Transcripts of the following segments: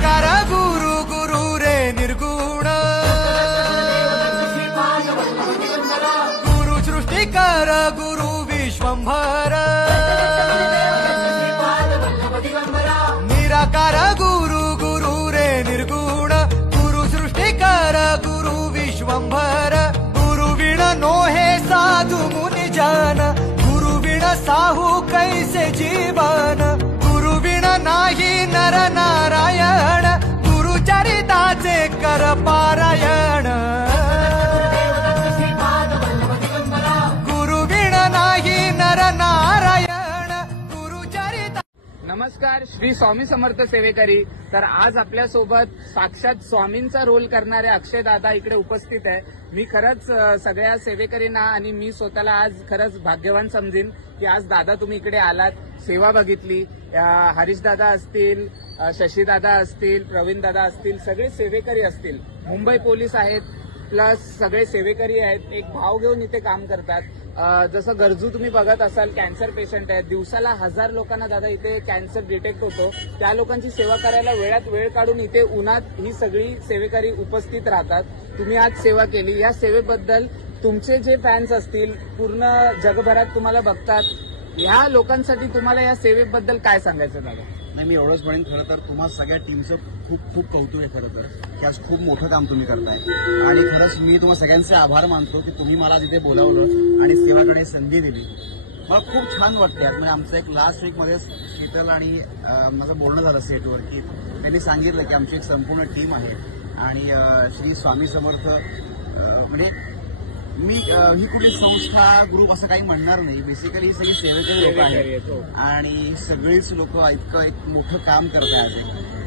निराकार गुरु गुरु रे निर्गुण गुरु सृष्टिकर गुरु विश्वंभर निराकार गुरु गुरु रे निर्गुण गुरु सृष्टिकर गुरु विश्वंभर गुरु विण नोहे साधु मुनि जन गुरु विण साहू कैसे जीवन गुरु विण नाही नर नारायण गुरु चरिताचे कर पारायण गुरु विण नाही नर नारायण गुरु चरिता। नमस्कार, श्री स्वामी समर्थ सेवेकरी। तर आज आपल्या सोबत साक्षात स्वामींचा रोल करणारे अक्षय दादा इकडे उपस्थित आहे। मी खरंच सगळ्या सेवेकरींना आणि मी स्वतःला आज खरंच भाग्यवान समजीन की आज दादा तुम्ही इकडे आलात, सेवा बघितली। हरीश दादा असतील, शशी दादा असतील, प्रवीण दादा असतील, सगळे सेवेकरी असतील, मुंबई पोलीस आहेत, प्लस सगळे सेवेकरी आहेत, एक भाव घेऊन इथे काम करतात। जसं गरजू तुम्ही बघत असाल, कॅन्सर पेशंट आहेत, दिवसाला 1000 लोकांना दादा इथे कॅन्सर डिटेक्ट होतो, त्या लोकांची सेवा करायला वेळात वेळ काढून इथे उन्हात ही सगळी सेवेकरी उपस्थित राहतात। तुम्ही आज सेवा केली, या सेवेबद्दल तुमचे जे फॅन्स असतील पूर्ण जगभरात तुम्हाला बघतात, या लोकांसाठी तुम्हाला या सेवेबद्दल काय सांगायचं दादा? नाही, मी एवढंच म्हणेन, खरं तर तुम्हा सगळ्या टीमचं खूप खूप कौतुक आहे खरं तर, की आज खूप मोठं काम तुम्ही करताय आणि खरंच मी तुम्हा सगळ्यांचे आभार मानतो की तुम्ही मला तिथे बोलावलं आणि सेवा करण्याची संधी दिली। मला खूप छान वाटते। म्हणजे आमचं एक लास्ट वीकमध्ये शीतल आणि माझं बोलणं झालं सेटवर की त्यांनी सांगितलं की आमची एक संपूर्ण टीम आहे आणि श्री स्वामी समर्थ म्हणजे मी ही कुठली संस्था ग्रुप असं काही म्हणणार नाही, बेसिकली ही सगळी सेवेकरी लोक आहेत आणि सगळीच लोक इतकं एक मोठं काम करताय आज,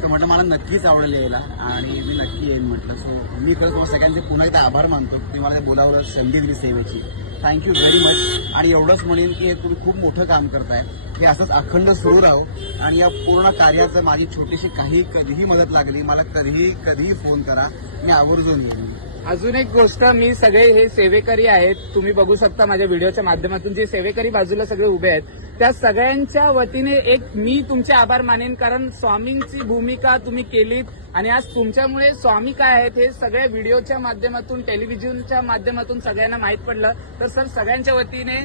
तर म्हटलं मला नक्कीच आवडेल यायला आणि मी नक्की येईन म्हटलं। सो मी खरंच तुम्हाला सगळ्यांचे पुन्हा एकदा आभार मानतो की मला बोलावलं, संधी दिली सेवेची। Thank you very much. आणि एवढंच म्हणेन की तुम्ही खूप मोठं काम करताय, हे असंच अखंड सुरू राहो आणि या पूर्ण कार्याचं माझी छोटीशी कधीही मदत लागली, मला कधीही फोन करा, मी आवर्जून येईन। अजून एक गोष्ट, मी सगळे हे सेवेकरी आहेत, तुम्ही बघू शकता माझ्या व्हिडिओच्या माध्यमातून जे सेवेकरी बाजूला सगळे उभे आहेत, त्या सगळ्यांच्या वतीने एक मी तुमचे आभार मानेन, कारण स्वामींची भूमिका तुम्ही केलीत आणि आज तुमच्यामुळे स्वामी काय आहेत हे सगळ्या व्हिडिओच्या माध्यमातून, टेलिव्हिजनच्या माध्यमातून सगळ्यांना माहीत पडलं। तर सर, सगळ्यांच्या वतीने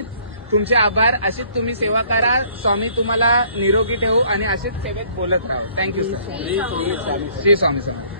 तुमचे आभार। अशीच तुम्ही सेवा करा, स्वामी तुम्हाला निरोगी ठेवू आणि अशीच सेवेत बोलत राहू। Thank you sir. Shri Swami sir.